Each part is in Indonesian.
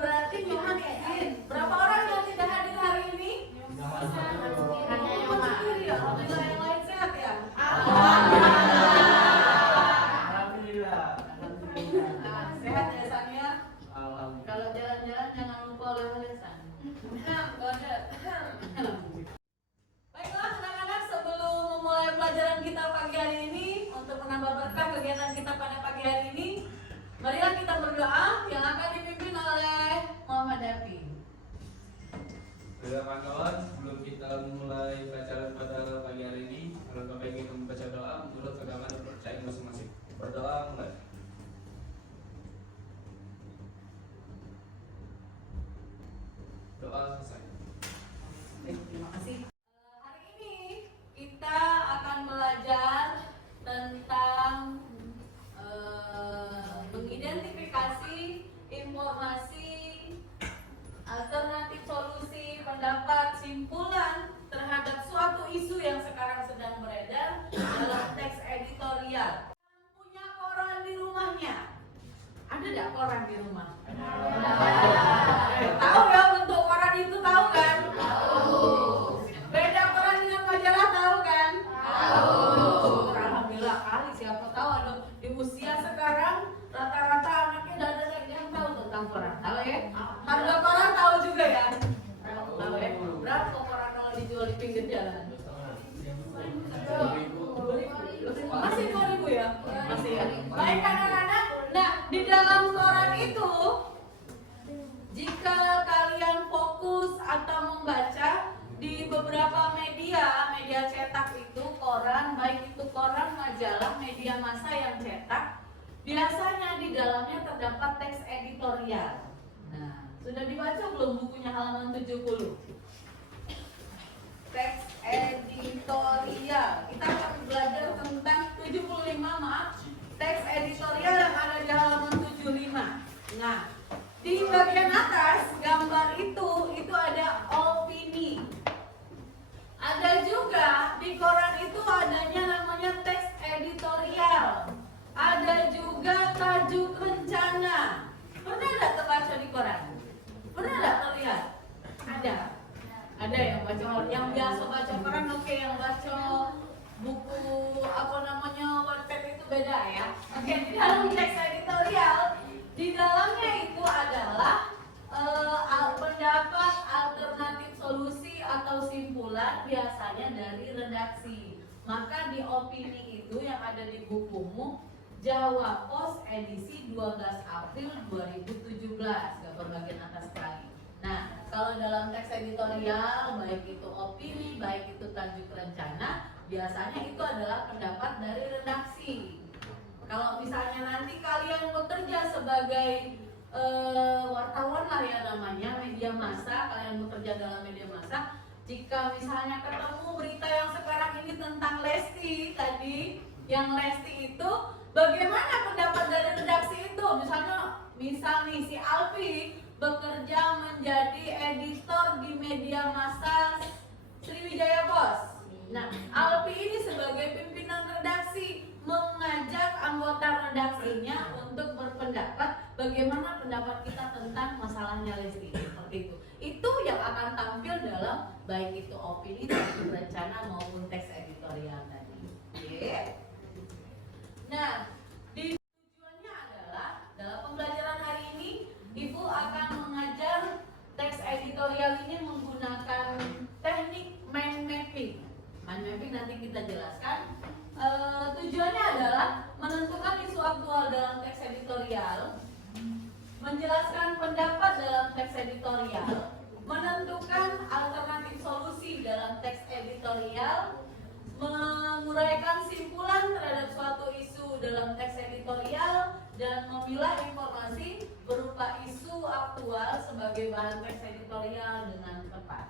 Berarti Nyoman izin. Berapa orang yang tidak hadir hari ini? Hanya Nyoman sendiri ya. Alhamdulillah, yang lain sehat ya. Alhamdulillah. Sehat ya San ya. Alhamdulillah. Kalau jalan-jalan jangan lupa oleh-oleh San. Baiklah anak-anak, sebelum memulai pelajaran kita pagi hari ini, untuk menambah berkah kegiatan kita pada pagi hari ini, marilah kita berdoa yang akan dipimpin oleh Muhammad Dafi. Kawan-kawan, sebelum kita mulai pelajaran pada pagi hari ini, alangkah baiknya kita membaca doa menurut agama dan kepercayaan masing-masing. Berdoa mulai. Doa selesai. Terima kasih. Hari ini kita akan belajar tentang mengidentifikasi informasi, alternatif solusi, pendapat, simpulan terhadap suatu isu yang sekarang sedang beredar dalam teks editorial. Punya koran di rumahnya? Ada nggak koran di rumah? Tahu ya bentuk koran itu, tahu kan? Beda koran dengan majalah, tahu kan? Alhamdulillah kali, siapa tahu ada di usia sekarang rata-rata anaknya dan ada yang tahu tentang koran. Tahu ya? Harga koran tahu juga ya? Tahu ya? Berapa koran kalau dijual di pinggir jalan? Masih 2.000 ya? Masih ya? Baik anak-anak. Nah, di dalam koran itu, jika kalian fokus atau membaca di beberapa media cetak itu, koran, baik itu koran, majalah, media massa yang cetak, biasanya di dalamnya terdapat teks editorial. Nah, sudah dibaca belum bukunya halaman 70? Teks editorial. Kita akan belajar tentang 75, maaf. Teks editorial yang ada di halaman 75. Nah, di bagian atas gambar itu ada opini. Ada juga di koran itu adanya namanya teks editorial. Ada juga tajuk rencana. Pernah nggak terbaca di koran? Pernah nggak terlihat? Ada. Ada yang baca, yang biasa baca koran, oke, yang baca buku apa namanya Wattpad itu beda ya. Oke, di dalam teks editorial, di dalamnya itu adalah pendapat, alternatif solusi atau simpulan biasanya dari redaksi. Maka di opini itu yang ada di bukumu Jawa Pos edisi 12 April 2017, gambar bagian atas sekali. Nah, kalau dalam teks editorial, baik itu opini, baik itu tajuk rencana, biasanya itu adalah pendapat dari redaksi. Kalau misalnya nanti kalian bekerja sebagai wartawan lah ya namanya, media massa, kalian bekerja dalam media massa, jika misalnya ketemu berita yang sekarang ini tentang Lesti tadi, yang Lesti itu, bagaimana pendapat dari redaksi itu? Misal nih si Alfi bekerja menjadi editor di media massa Sriwijaya Pos. Nah, Alfi ini sebagai pimpinan redaksi mengajak anggota redaksinya untuk berpendapat bagaimana pendapat kita tentang masalahnya Lesti, seperti itu. Itu yang akan tampil dalam baik itu opini, tajuk rencana maupun teks editorial tadi. Oke. Nah, tujuannya adalah dalam pembelajaran hari ini Ibu akan mengajar teks editorial ini menggunakan teknik mind mapping. Mind mapping nanti kita jelaskan. Tujuannya adalah menentukan isu aktual dalam teks editorial, menjelaskan pendapat dalam teks editorial, menentukan alternatif solusi dalam teks editorial, menguraikan simpulan terhadap suatu isu dalam teks editorial, dan memilah informasi berupa isu aktual sebagai bahan teks editorial dengan tepat.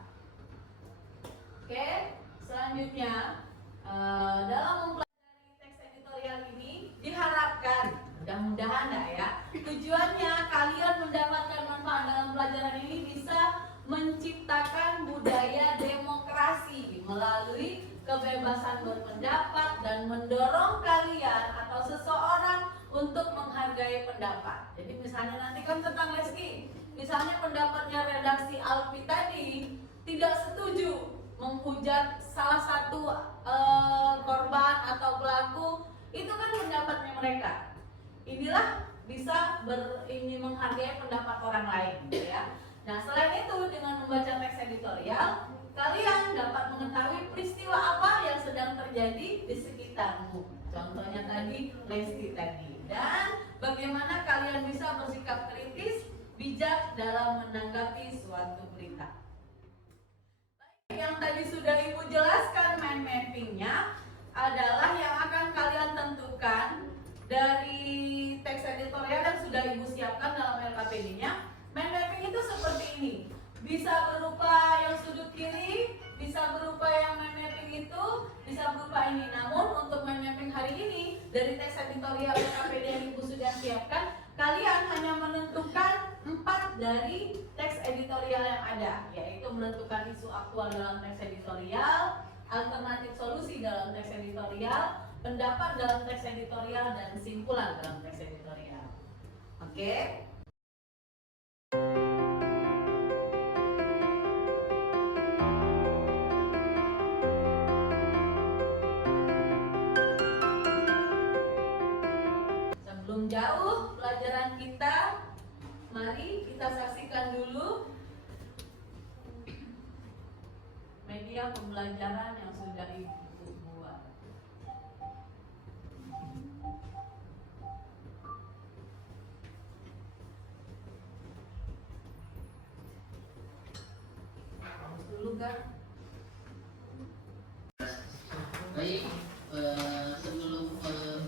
Oke, selanjutnya dalam mempelajari teks editorial ini diharapkan, mudah-mudahan ya, tujuannya kalian mendapatkan manfaat dalam pelajaran ini bisa menciptakan budaya demokrasi melalui kebebasan berpendapat dan mendorong kalian atau seseorang untuk menghargai pendapat. Jadi misalnya nanti kan tentang Leski, misalnya pendapatnya redaksi Alfi tadi tidak setuju menghujat salah satu korban atau pelaku, itu kan pendapatnya mereka. Inilah bisa ini menghargai pendapat orang lain, gitu ya. Nah, selain itu dengan membaca teks editorial, kalian dapat mengetahui peristiwa apa yang sedang terjadi di sekitarmu. Contohnya tadi Lesti tadi. Dan bagaimana kalian bisa bersikap kritis, bijak dalam menanggapi suatu berita. Yang tadi sudah Ibu jelaskan mind mappingnya adalah yang akan kalian tentukan dari teks editorial yang sudah Ibu siapkan dalam LKPD-nya. Mind mapping itu seperti ini. Bisa berupa yang sudut kiri, bisa berupa yang mind mapping itu, bisa berupa ini. Namun untuk mind mapping hari ini dari teks editorial LKPD yang Ibu sudah siapkan, kalian hanya menentukan 4 dari teks editorial yang ada, yaitu menentukan isu aktual dalam teks editorial, alternatif solusi dalam teks editorial, pendapat dalam teks editorial, dan kesimpulan dalam teks editorial. Oke? Sebelum jauh pelajaran kita, mari kita saksikan dulu media pembelajaran yang sudah Ibu buat. Harus dulu kan? Baik, sebelum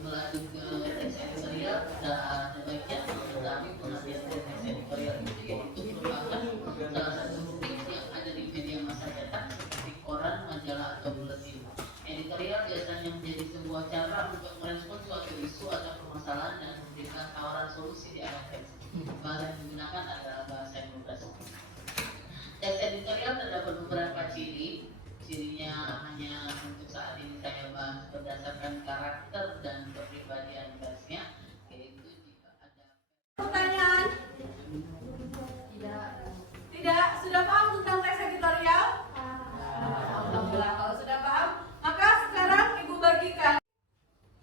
melanjut ke teks editorial, ada baiknya kami pengertian teks editorial itu yaitu merupakan salah satu teks yang ada di media massa cetak seperti koran, majalah atau buletin. Editorial biasanya menjadi sebuah cara untuk merespon suatu isu atau permasalahan dan memberikan tawaran solusi di akhir teks. Bahasa yang digunakan adalah bahasa yang bebas. Teks editorial terdapat beberapa ciri. Cirinya hanya untuk saat ini saya bahas berdasarkan karakter dan kepribadian persnya, yaitu jika ada Pertanyaan? Tidak? Sudah paham tentang teks editorial? Alhamdulillah, kalau sudah paham, maka sekarang Ibu bagikan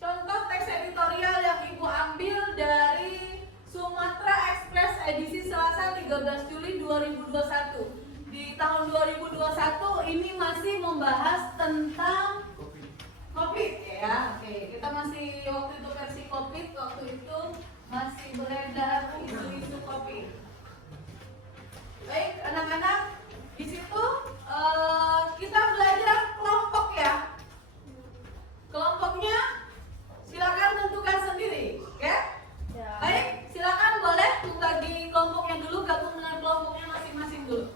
contoh teks editorial yang Ibu ambil dari Sumatera Express edisi Selasa 13 Juli 2021. Di tahun 2021 ini masih membahas tentang COVID ya. Oke, kita masih waktu itu versi COVID, waktu itu masih beredar isu-isu COVID. Baik, anak-anak, di situ kita belajar kelompok ya. Kelompoknya silakan tentukan sendiri, oke? Baik, silakan boleh membagi kelompoknya dulu, gabung dengan kelompoknya masing-masing dulu.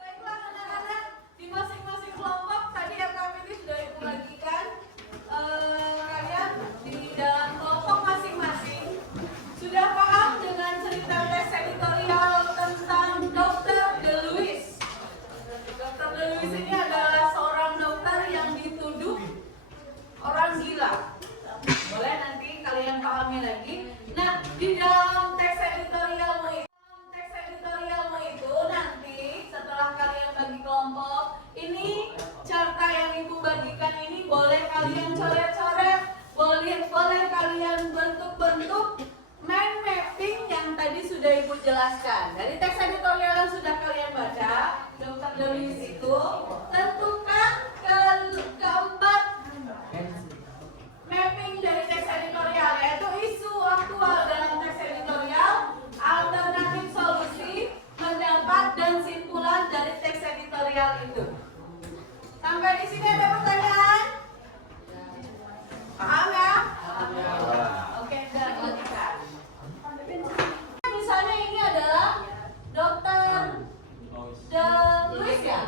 Baiklah anak-anak, di masing-masing kelompok tadi LKPD sudah Ibu bagikan. Kalian di dalam kelompok masing-masing sudah paham dengan cerita teks editorial tentang Dr. DeLuis. Dr. DeLuis ini adalah seorang dokter yang dituduh orang gila. Boleh nanti kalian pahami lagi. Nah, di dalam teks editorialmu itu nanti setelah kalian bagi kelompok, ini carta yang Ibu bagikan ini boleh kalian coret-coret, boleh kalian bentuk-bentuk mind mapping yang tadi sudah Ibu jelaskan. Dari teks editorial yang sudah kalian baca, Dr. DeLuis itu tentukan keempat mapping dari teks editorial, yaitu isu aktual dalam teks editorial, alternatif solusi, pendapat dan simpulan dari teks editorial itu. Sampai di sini ada pertanyaan? Paham ya? Oke, kita lanjutkan. Misalnya ini adalah Dr. DeLuis ya?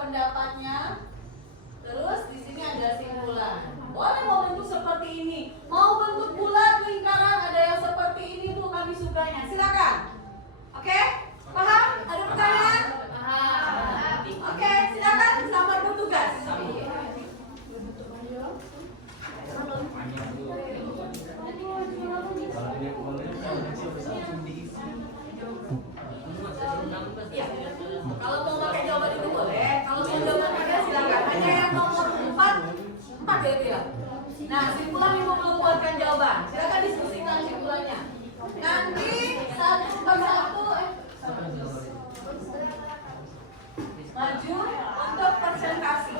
pendapatnya. Terus di sini ada simpulan. Boleh mau bentuk seperti ini, mau bentuk bulat, lingkaran, ada yang seperti ini Bu, kami sukanya. Silakan. Oke? Paham? Ada pertanyaan? Oke, silakan selamat bertugas. Iya. Kalau mau pakai jawaban itu boleh. Kalau mau jawaban ada silakan. Hanya yang nomor 4 ya itu ya. Nah, simpulan Ibu belum buatkan jawaban. Silakan diskusikan simpulannya. Nanti satu persatu maju untuk presentasi.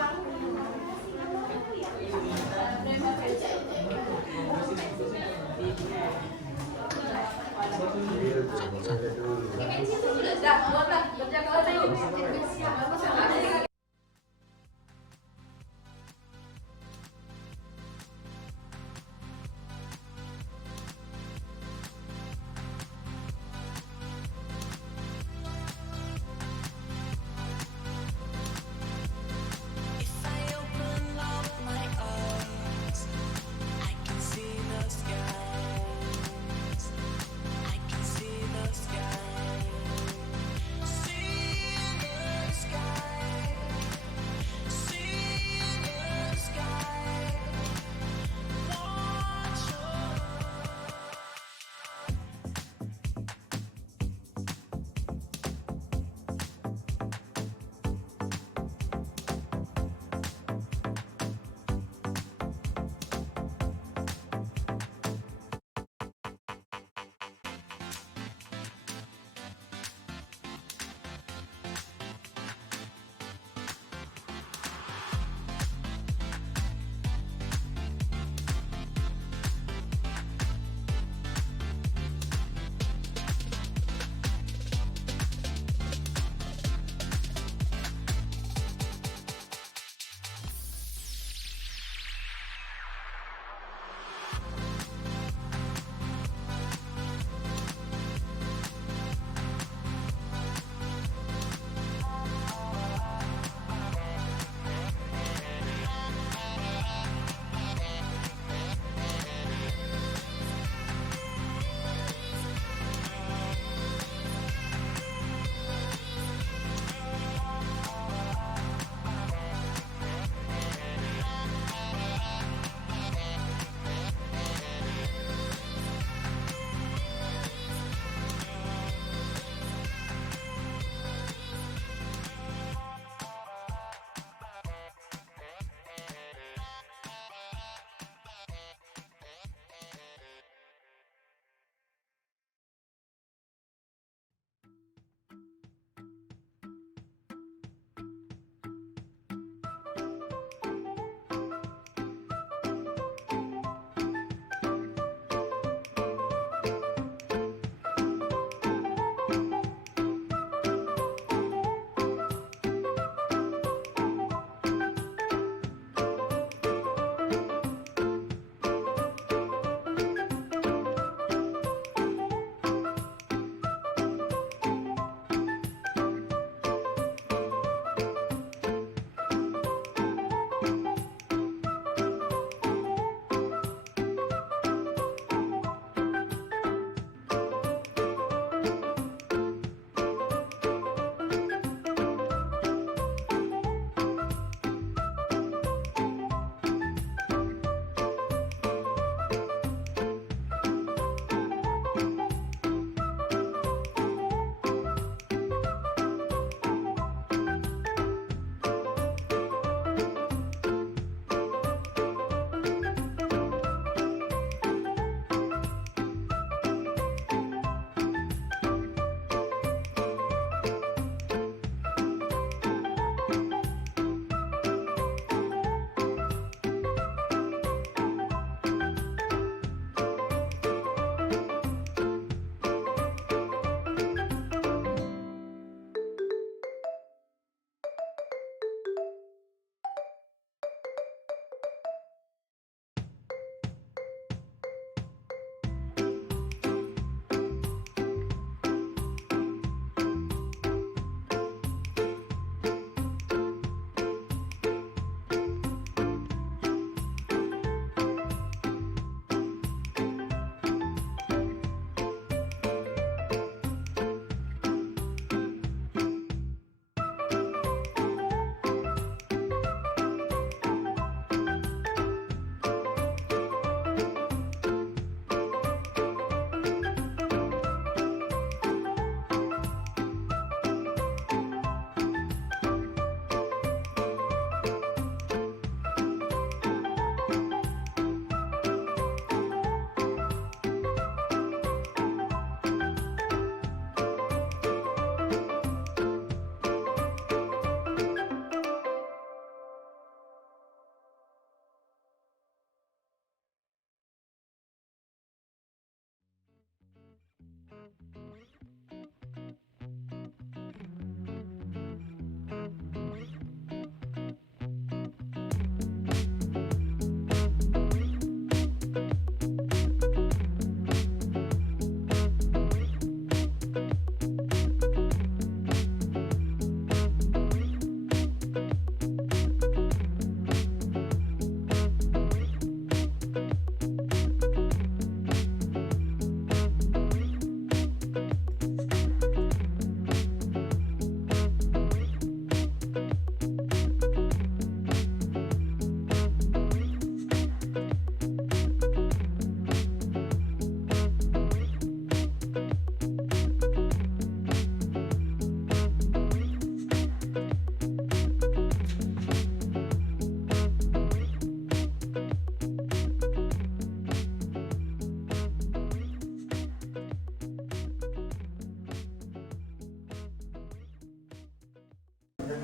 Sudah, buatlah berjaga dulu. If I open up my eyes, I can see the skies. I can see the sky. See the sky.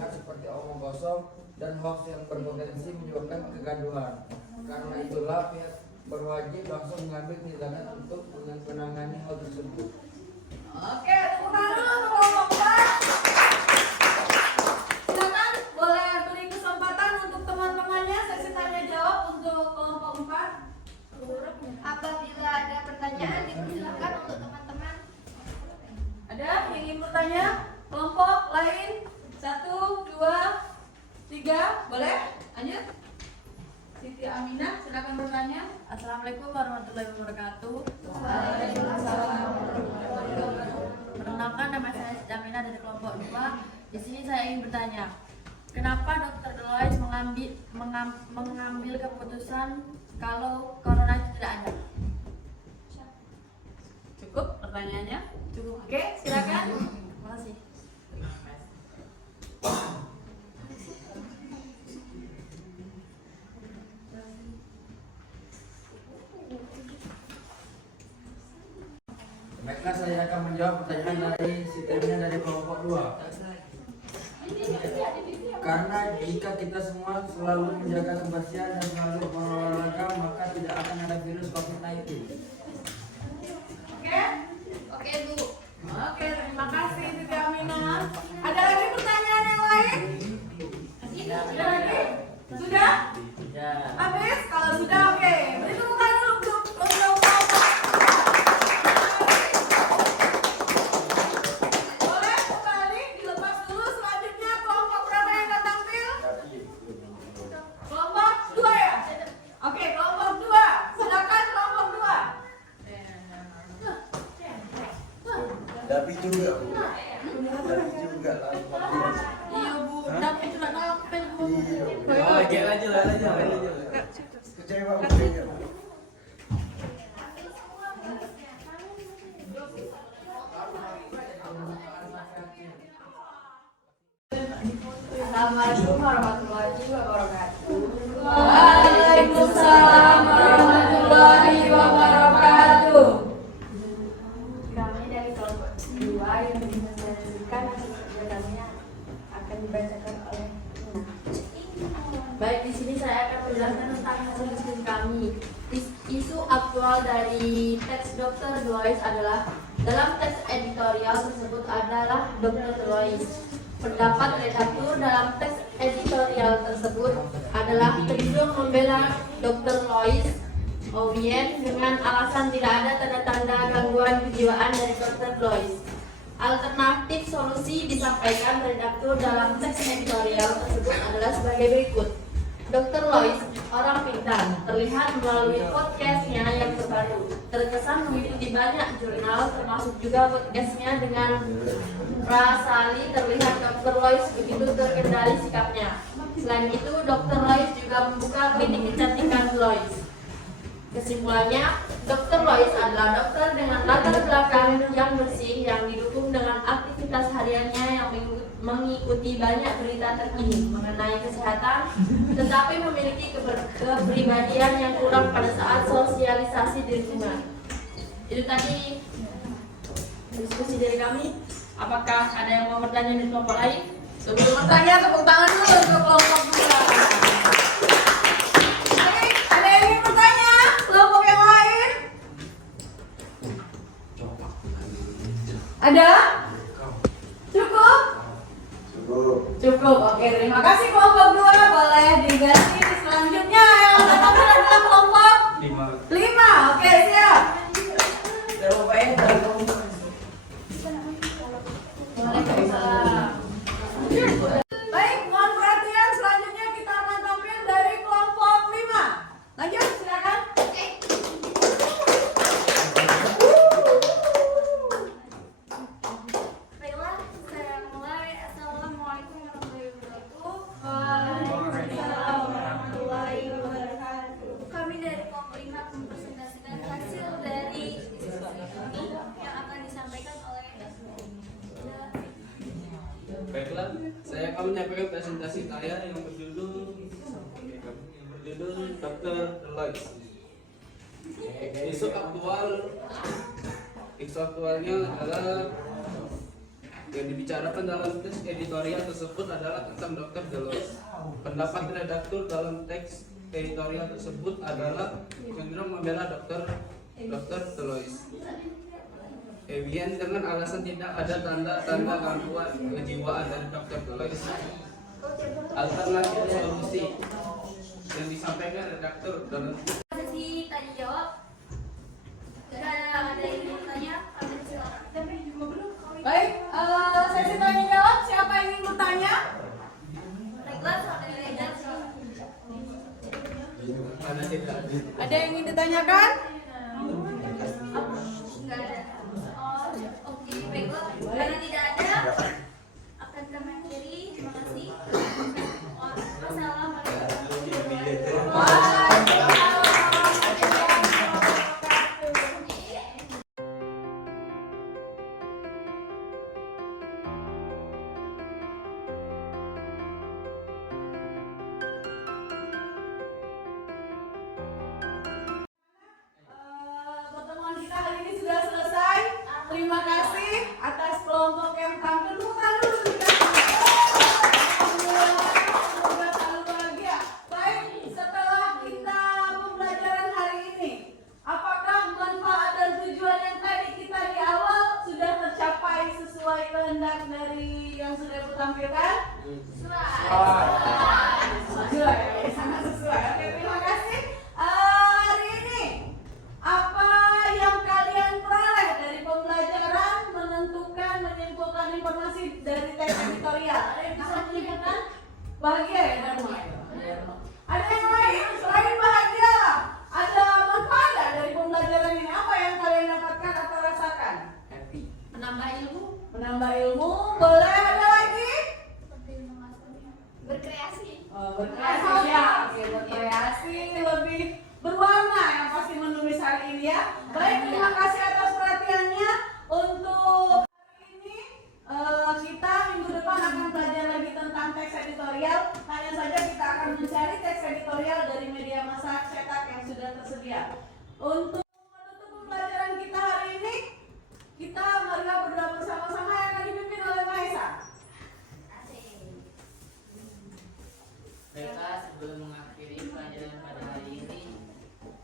masyarakat seperti omong kosong dan hoax yang berpotensi menyebabkan kegaduhan. Karena itulah pihak berwajib langsung mengambil tindakan untuk menangani hal tersebut. Oke, tepuk tangan dulu untuk kelompok 4. Silakan boleh beri kesempatan untuk teman-temannya sesi tanya jawab untuk kelompok 4. Apabila ada pertanyaan dipersilakan untuk teman-teman. Ada yang ingin bertanya? Kelompok lain? 1, 2, 3, boleh? Lanjut. Siti Aminah, silakan bertanya. Assalamualaikum warahmatullahi wabarakatuh. Perkenalkan, nama saya Siti Aminah dari kelompok 2. Di sini saya ingin bertanya, kenapa Dr. Delois mengambil keputusan kalau corona itu tidak ada? Cukup pertanyaannya? Cukup. Oke, silakan. Terima kasih. Baiklah, saya akan menjawab pertanyaan dari sistemnya dari kelompok 2. Karena jika kita semua selalu menjaga kebersihan dan selalu berolahraga, maka tidak akan ada virus COVID-19. Oke? Oke, Bu. Oke, terima kasih Siti Aminah. Ada lagi pertanyaan yang lain? Ada lagi? Sudah? Habis? Kalau sudah, oke. Beri tepuk tangan dulu untuk kelompok. Boleh kembali dilepas dulu. Selanjutnya kelompok berapa yang akan tampil? Kelompok 2 ya? Oke, kelompok 2. Silakan kelompok 2. Tapi juga Bu. Tapi juga lah. Iya Bu, tapi tidak nampil Bu. Oke, lanjut. Kecewa Bu. Assalamualaikum warahmatullahi wabarakatuh. Waalaikumsalam warahmatullahi wabarakatuh. Kami dari kelompok 2 yang dipresentasikan programnya akan dibacakan oleh Nina. Baik, di sini saya akan menjelaskan tentang hasil diskusi kami. Isu aktual dari teks Dr. Delois adalah dalam teks editorial tersebut adalah Dr. Delois. Pendapat redaktur dalam teks editorial tersebut adalah cenderung membela Dr. Lois Ovien dengan alasan tidak ada tanda-tanda gangguan kejiwaan dari Dr. Lois. Alternatif solusi disampaikan redaktur dalam teks editorial tersebut adalah sebagai berikut. Dr. Lois, orang pintar, terlihat melalui podcastnya yang terbaru, terkesan mengikuti banyak jurnal, termasuk juga podcastnya dengan Rasali. Terlihat Dr. Lois begitu terkendali sikapnya. Selain itu, Dr. Lois juga membuka klinik kecantikan Lois. Kesimpulannya, Dr. Lois adalah dokter dengan latar belakang yang bersih yang didukung dengan aktivitas hariannya yang mengikuti banyak berita terkini mengenai kesehatan, tetapi memiliki kepribadian yang kurang pada saat sosialisasi di lingkungan. Itu tadi diskusi dari kami. Apakah ada yang mau bertanya di kelompok lain? Sebelum bertanya, tepuk tangan dulu untuk kelompok 2. Baik, ada yang ingin bertanya? Kelompok yang lain? Ada? Cukup? Cukup, oke, terima kasih kelompok 2. Boleh diganti selanjutnya. Yang terakhir adalah kelompok 5. Oke, siap. Baik, mohon perhatian. Selanjutnya kita akan tampil dari kelompok 5. Lanjut, silakan. Baiklah, saya mulai. Assalamualaikum warahmatullahi wabarakatuh. Waalaikumsalam warahmatullahi wabarakatuh. Kami dari kelompok 5 mempresentasikan hasil dari diskusi kami yang akan disampaikan oleh Baiklah, saya akan menyampaikan presentasi saya yang berjudul Dr. Delois. Isu aktualnya adalah Yang dibicarakan dalam teks editorial tersebut adalah tentang Dr. Delois. Pendapat redaktur dalam teks editorial tersebut adalah cenderung membela Dr. Delois. Evian dengan alasan tidak ada tanda-tanda gangguan kejiwaan dari Dr. Delois. Alternatif solusi yang disampaikan redaktur dalam Sesi tanya jawab. Ada yang mau tanya? Baik, sesi tanya jawab. Siapa yang ingin bertanya? Baiklah, sampai redaksi. karena tidak Ada yang ingin ditanyakan? Enggak ada. Oh, oke, baiklah. Karena tidak ada, akan kami akhiri. Terima kasih. Wassalamualaikum. Pertemuan kita hari ini sudah selesai. Terima kasih atas kelompok yang tampil. Tepuk tangan dulu sedikit. Semoga selalu bahagia. Baik, setelah kita pembelajaran hari ini, apakah manfaat dan tujuan yang tadi kita di awal sudah tercapai sesuai kehendak dari yang sudah ditampilkan? Sesuai, sangat sesuai. Oke, terima kasih. Hari ini apa yang kalian peroleh dari pembelajaran menyimpulkan informasi dari teks editorial? Ada yang bisa menyimpulkan? Bahagia ya Dharma? Ada yang lain? Selain bahagia, ada manfaat nggak dari pembelajaran ini? Apa yang kalian dapatkan atau rasakan? Menambah ilmu. Menambah ilmu, boleh ada lagi? Berkreasi. Berkreasi ya, oke, berkreasi lebih berwarna yang pasti menulis hari ini ya. Baik, terima kasih atas perhatiannya. Untuk hari ini kita minggu depan akan belajar lagi tentang teks editorial. Hanya saja kita akan mencari teks editorial dari media massa cetak yang sudah tersedia. Untuk menutup pembelajaran kita hari ini, kita marilah berdoa bersama-sama yang akan dipimpin oleh Maesa. Baiklah, sebelum mengakhiri pelajaran pada hari ini,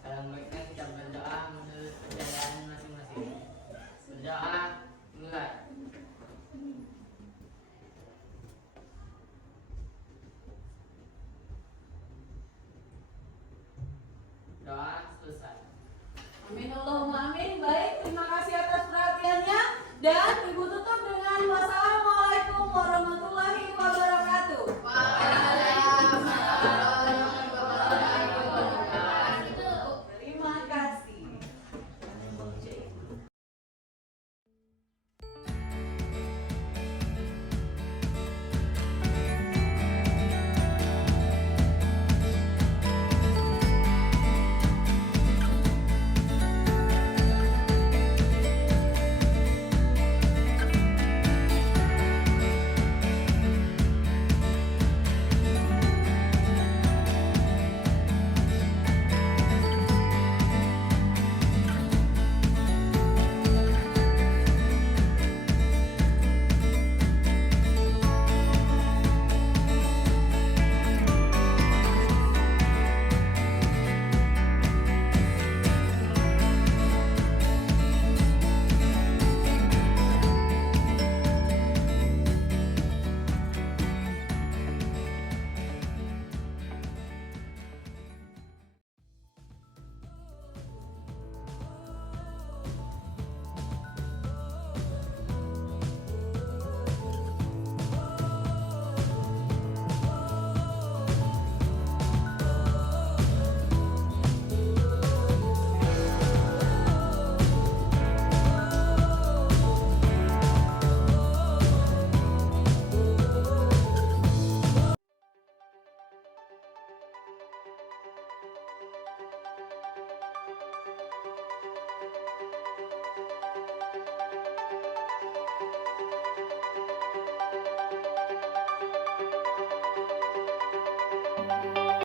baiknya kita berdoa menurut percayaan masing-masing. Berdoa, mulai. Doa selesai. Amin Allahumma amin. Baik, terima kasih atas perhatiannya dan Ibu